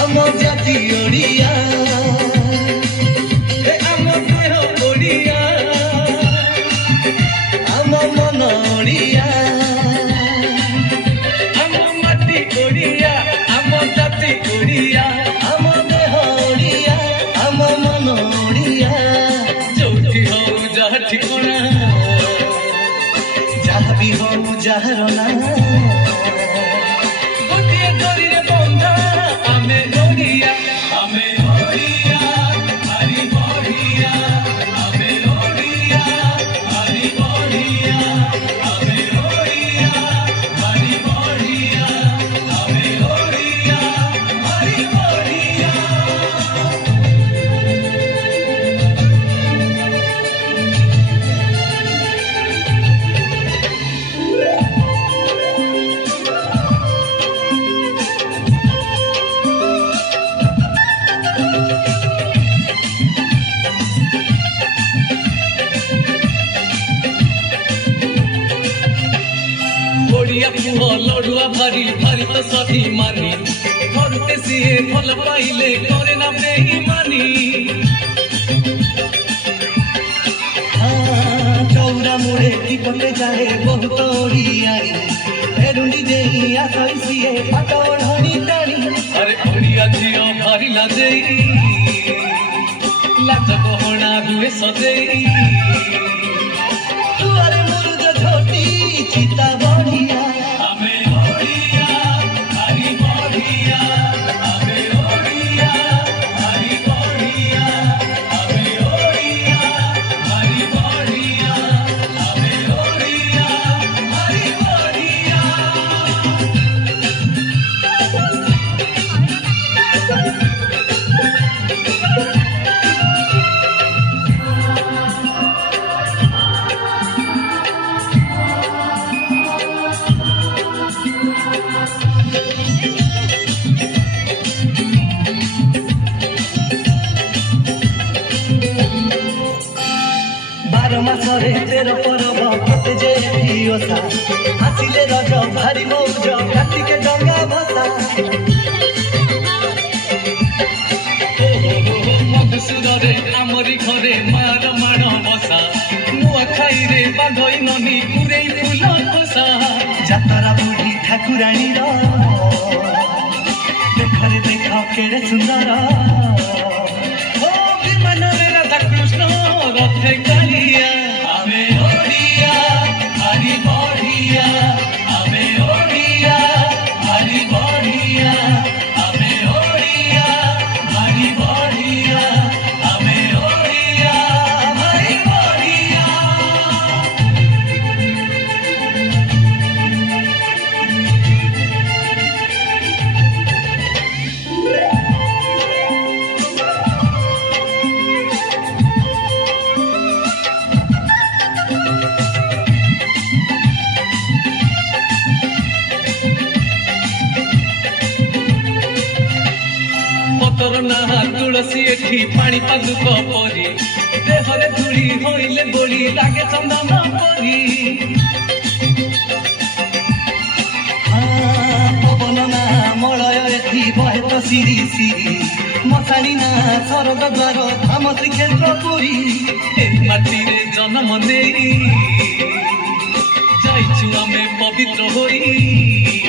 आम जाति ओडिया आम देह ओडिया आम मन ओडिया आम माटी ओडिया आम जाति ओडिया आम देह ओडिया आम मन ओडिया जोठी हो जहा ठिकाना जहा भी हो जहार ना लड़ुआ भारी भारी तो सभी मानी घरते सीए फल पाइले करे ना बेईमानी चौरा मुड़े की पटे जाए बहुत ओडियाई एरुंडी देई आसई सीए पाटोड़ हनी टाणी अरे ओडिया झियो भारी लाजेई लाज गहना हुए सजेई तुआरे मुरुज झोटी चिता बढ़िया मासरे तेरो परब कते जे ओसा आसिले रज भारी मौज कार्तिके गंगा भसा मधुसूदरे आमरी घरे मार माण बसा मुआ खाई रे बांधई ननी पुरे फूल खोसा जातरा बुढ़ी ठाकुराणी देखरे देख केड़े सुंदर ओ विमान रे राधा कृष्ण रथे कालिया तुलसी एठी पानी पादुक परी देहरे धूली होइले बोली लागे चंदन परी पवन ना मलय एठी बहे तो सिरी सिरी मसाणी ना सरद द्वार धाम श्रीक्षेत्र पुरी ए माटी रे जन्म नेई जाइछु आमे पवित्र होई